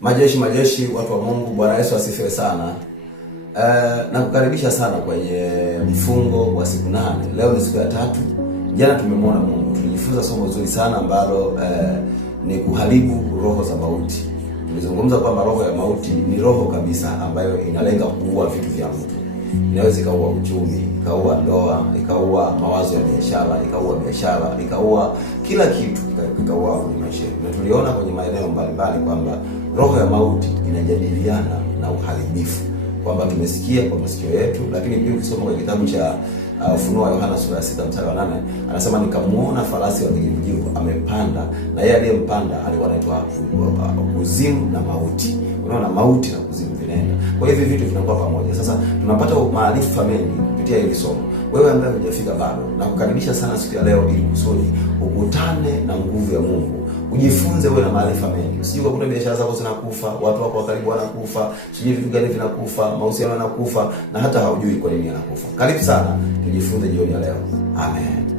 Majeshi, watu wa Mungu, Bwana Yesu asifiwe sana. Na kukaribisha sana kwenye mfungo wa siku 8. Leo ni siku ya 3. Jana tumemwona Mungu. Tulijifunza somo zuri sana ambalo ni kuharibu roho za mauti. Tulizungumza kwamba roho ya mauti ni roho kabisa ambayo inalenga kuua vitu vya mtu. Inaweza ikaua uchumi, ikaua ndoa, ikaua mawazo ya biashara, ikaua kila kitu, ikaua kwenye maisha. Na tuliona kwenye maeneo mbalimbali kwamba roho ya mauti inajadiliana na uharibifu. Kwamba tumesikia kwa masikio yetu, lakini pia ukisoma kwenye kitabu cha Ufunuo wa Yohana sura ya 6 mstari wa 8, anasema nikamuona farasi wa kijivu amepanda, na yeye aliyempanda alikuwa anaitwa Kuzimu na Mauti. Unaona, mauti na kuzimu vinaenda. Kwa hivyo vitu vinakuwa pamoja. Sasa tunapata maarifa mengi kupitia hili somo. Wewe ambaye hujafika bado, na kukaribisha sana siku ya leo ili kusudi ukutane na nguvu ya Mungu. Ujifunze uwe na maarifa mengi. Usije ukakuta biashara zako zinakufa, watu wako wa karibu wanakufa, sijui vitu gani vinakufa, mahusiano yanakufa na hata haujui kwa nini yanakufa. Karibu sana tujifunze jioni ya leo. Amen.